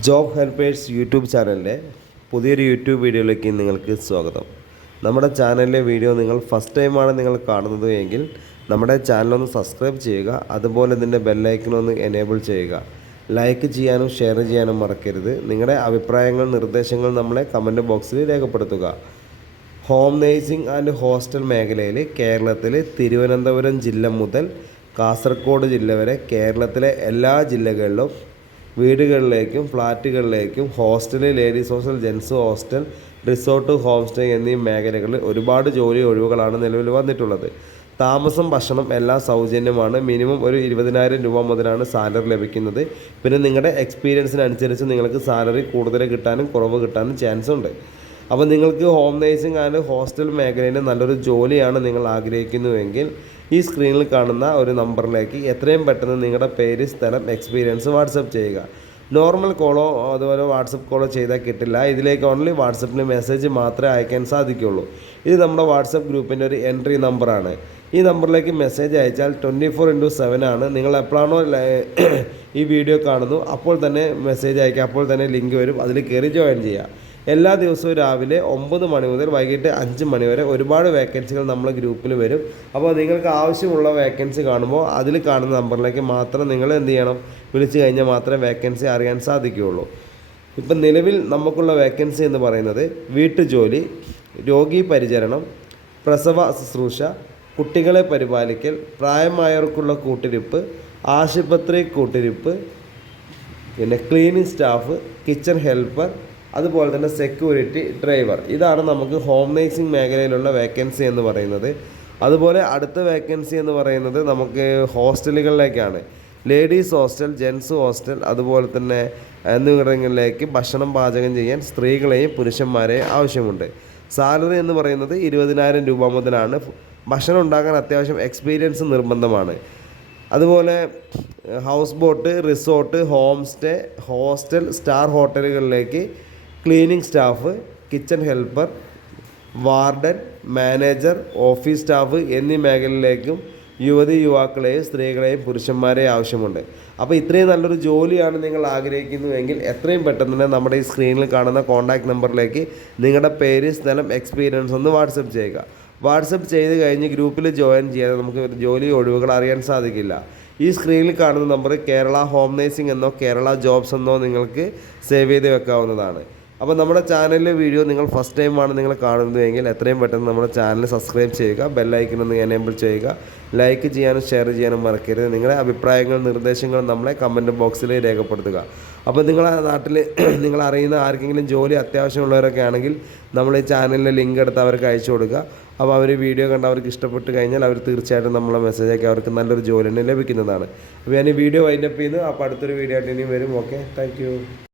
Job helpers YouTube ചാനലിന്റെ പുതിയൊരു YouTube വീഡിയോയിലേക്ക് നിങ്ങൾക്ക് സ്വാഗതം. നമ്മുടെ ചാനലിലെ വീഡിയോ നിങ്ങൾ ഫസ്റ്റ് ടൈമാണ് നിങ്ങൾ കാണുന്നത് എങ്കിൽ നമ്മുടെ ചാനലൊന്ന് സബ്സ്ക്രൈബ് ചെയ്യുക അതുപോലെ ഇതിന്റെ ബെല്ലൈക്കണൊന്ന് എനേബിൾ ചെയ്യുക. ലൈക്ക് ചെയ്യാനും ഷെയർ ചെയ്യാനും മറക്കരുത്. നിങ്ങളുടെ അഭിപ്രായങ്ങൾ നിർദ്ദേശങ്ങൾ നമ്മളെ കമന്റ് ബോക്സിൽ രേഖപ്പെടുത്തുക. ഹോം നേഴ്സിംഗ് ആൻഡ് ഹോസ്റ്റൽ മേഖലയിൽ കേരളത്തിൽ തിരുവനന്തപുരം ജില്ല മുതൽ കാസർഗോഡ് ജില്ല വരെ കേരളത്തിലെ എല്ലാ ജില്ലകളിലും വീടുകളിലേക്കും ഫ്ലാറ്റുകളിലേക്കും hostel ladies hostel gents hostel resort home stay എന്നീ മേഖലകളിൽ ഒരുപാട് ജോലി ഒഴിവുകളാണ് നിലവിൽ വന്നിട്ടുള്ളത്. താമസം ഭക്ഷണം എല്ലാം സൗജന്യമാണ്. മിനിമം ഒരു ഇരുപതിനായിരം രൂപ മുതലാണ് സാലറി ലഭിക്കുന്നത്. പിന്നെ നിങ്ങളുടെ എക്സ്പീരിയൻസിനനുസരിച്ച് നിങ്ങൾക്ക് സാലറി കൂടുതൽ കിട്ടാനും കുറവ് കിട്ടാനും ചാൻസ് ഉണ്ട് അപ്പോൾ നിങ്ങൾക്ക് ഹോം നേഴ്സിംഗ് ആൻഡ് ഹോസ്റ്റൽ മേഖലയിൽ നല്ലൊരു ജോലിയാണ് നിങ്ങൾ ആഗ്രഹിക്കുന്നുവെങ്കിൽ ഈ സ്ക്രീനിൽ കാണുന്ന ഒരു നമ്പറിലേക്ക് എത്രയും പെട്ടെന്ന് നിങ്ങളുടെ പേര് സ്ഥലം എക്സ്പീരിയൻസ് വാട്സപ്പ് ചെയ്യുക. നോർമൽ കോളോ അതുപോലെ വാട്സപ്പ് കോളോ ചെയ്താൽ കിട്ടില്ല. ഇതിലേക്ക് ഓൺലി വാട്സപ്പിൽ മെസ്സേജ് മാത്രമേ അയക്കാൻ സാധിക്കുള്ളൂ ഇത് നമ്മുടെ വാട്സപ്പ് ഗ്രൂപ്പിന്റെ ഒരു എൻട്രി നമ്പറാണ് ഈ നമ്പറിലേക്ക് മെസ്സേജ് അയച്ചാൽ ട്വന്റി ഫോർ ഇന്റു സെവൻ ആണ്. നിങ്ങൾ എപ്പോഴാണോ ഈ വീഡിയോ കാണുന്നു അപ്പോൾ തന്നെ മെസ്സേജ് അയക്കുക. അപ്പോൾ തന്നെ ലിങ്ക് വരും. അതിൽ കയറി ജോയിൻ ചെയ്യുക. എല്ലാ ദിവസവും രാവിലെ ഒമ്പത് മണി മുതൽ വൈകിട്ട് അഞ്ച് മണി വരെ ഒരുപാട് വേക്കൻസികൾ നമ്മളെ ഗ്രൂപ്പിൽ വരും. അപ്പോൾ നിങ്ങൾക്ക് ആവശ്യമുള്ള വേക്കൻസി കാണുമ്പോൾ അതിൽ കാണുന്ന നമ്പറിലേക്ക് മാത്രം നിങ്ങൾ എന്ത് ചെയ്യണം? വിളിച്ചു കഴിഞ്ഞാൽ മാത്രമേ വേക്കൻസി അറിയാൻ സാധിക്കുകയുള്ളൂ. ഇപ്പം നിലവിൽ നമുക്കുള്ള വേക്കൻസി എന്ന് പറയുന്നത് വീട്ടുജോലി രോഗി പരിചരണം പ്രസവ ശുശ്രൂഷ കുട്ടികളെ പരിപാലിക്കൽ പ്രായമായവർക്കുള്ള കൂട്ടിരിപ്പ് ആശുപത്രി കൂട്ടിരിപ്പ് പിന്നെ ക്ലീനിങ് സ്റ്റാഫ് കിച്ചൺ ഹെൽപ്പർ അതുപോലെ തന്നെ സെക്യൂരിറ്റി ഡ്രൈവർ ഇതാണ് നമുക്ക് ഹോം നേഴ്സിംഗ് മേഖലയിലുള്ള വേക്കൻസി എന്ന് പറയുന്നത്. അതുപോലെ അടുത്ത വേക്കൻസി എന്ന് പറയുന്നത് നമുക്ക് ഹോസ്റ്റലുകളിലേക്കാണ് ലേഡീസ് ഹോസ്റ്റൽ ജെൻസ് ഹോസ്റ്റൽ അതുപോലെ തന്നെ എന്നിവിടങ്ങളിലേക്ക് ഭക്ഷണം പാചകം ചെയ്യാൻ സ്ത്രീകളെയും പുരുഷന്മാരെയും ആവശ്യമുണ്ട്. സാലറി എന്ന് പറയുന്നത് ഇരുപതിനായിരം രൂപ മുതലാണ്. ഭക്ഷണം ഉണ്ടാക്കാൻ അത്യാവശ്യം എക്സ്പീരിയൻസ് നിർബന്ധമാണ്. അതുപോലെ house boat resort home stay hostel star ഹോട്ടലുകളിലേക്ക് cleaning staff kitchen helper warden manager office staff എന്നീ മേഖലയിലേക്കും യുവതി യുവാക്കളെയും സ്ത്രീകളെയും പുരുഷന്മാരെയും ആവശ്യമുണ്ട്. അപ്പോൾ ഇത്രയും നല്ലൊരു ജോലിയാണ് നിങ്ങൾ ആഗ്രഹിക്കുന്നുവെങ്കിൽ എത്രയും പെട്ടെന്ന് തന്നെ നമ്മുടെ ഈ സ്ക്രീനിൽ കാണുന്ന കോൺടാക്ട് നമ്പറിലേക്ക് നിങ്ങളുടെ പേര് സ്ഥലം എക്സ്പീരിയൻസ് ഒന്ന് വാട്സപ്പ് ചെയ്യുക. വാട്സപ്പ് ചെയ്ത് കഴിഞ്ഞ് ഗ്രൂപ്പിൽ ജോയിൻ ചെയ്യാതെ നമുക്ക് ജോലി ഒഴിവുകൾ അറിയാൻ സാധിക്കില്ല. ഈ സ്ക്രീനിൽ കാണുന്ന നമ്പർ കേരള ഹോം നേഴ്സിംഗ് എന്നോ കേരള ജോബ്സ് എന്നോ നിങ്ങൾക്ക് സേവ് ചെയ്ത് വെക്കാവുന്നതാണ്. അപ്പോൾ നമ്മുടെ ചാനലിലെ വീഡിയോ നിങ്ങൾ ഫസ്റ്റ് ടൈമാണ് നിങ്ങൾ കാണുന്നതെങ്കിൽ എത്രയും പെട്ടെന്ന് നമ്മുടെ ചാനൽ സബ്സ്ക്രൈബ് ചെയ്യുക ബെല്ലൈക്കൺ ഒന്ന് എനേബിൾ ചെയ്യുക ലൈക്ക് ചെയ്യാനും ഷെയർ ചെയ്യാനും മറക്കരുത്. നിങ്ങളുടെ അഭിപ്രായങ്ങൾ നിർദ്ദേശങ്ങൾ നമ്മളെ കമന്റ് ബോക്സിൽ രേഖപ്പെടുത്തുക. അപ്പോൾ നിങ്ങളെ നാട്ടിൽ നിങ്ങൾ അറിയുന്ന ആർക്കെങ്കിലും ജോലി അത്യാവശ്യമുള്ളവരൊക്കെ ആണെങ്കിൽ നമ്മൾ ഈ ചാനലിലെ ലിങ്ക് എടുത്ത് അവർക്ക് അയച്ചു കൊടുക്കുക. അപ്പോൾ അവർ വീഡിയോ കണ്ട് അവർക്ക് ഇഷ്ടപ്പെട്ട് കഴിഞ്ഞാൽ അവർ തീർച്ചയായിട്ടും നമ്മളെ മെസ്സേജ് ആക്കി അവർക്ക് നല്ലൊരു ജോലി തന്നെ ലഭിക്കുന്നതാണ്. അപ്പോൾ ഞാൻ ഈ വീഡിയോ വൈൻഡപ്പ് ചെയ്യുന്നു. അപ്പോൾ അടുത്തൊരു വീഡിയോ ആയിട്ട് ഇനിയും വരും. Okay thank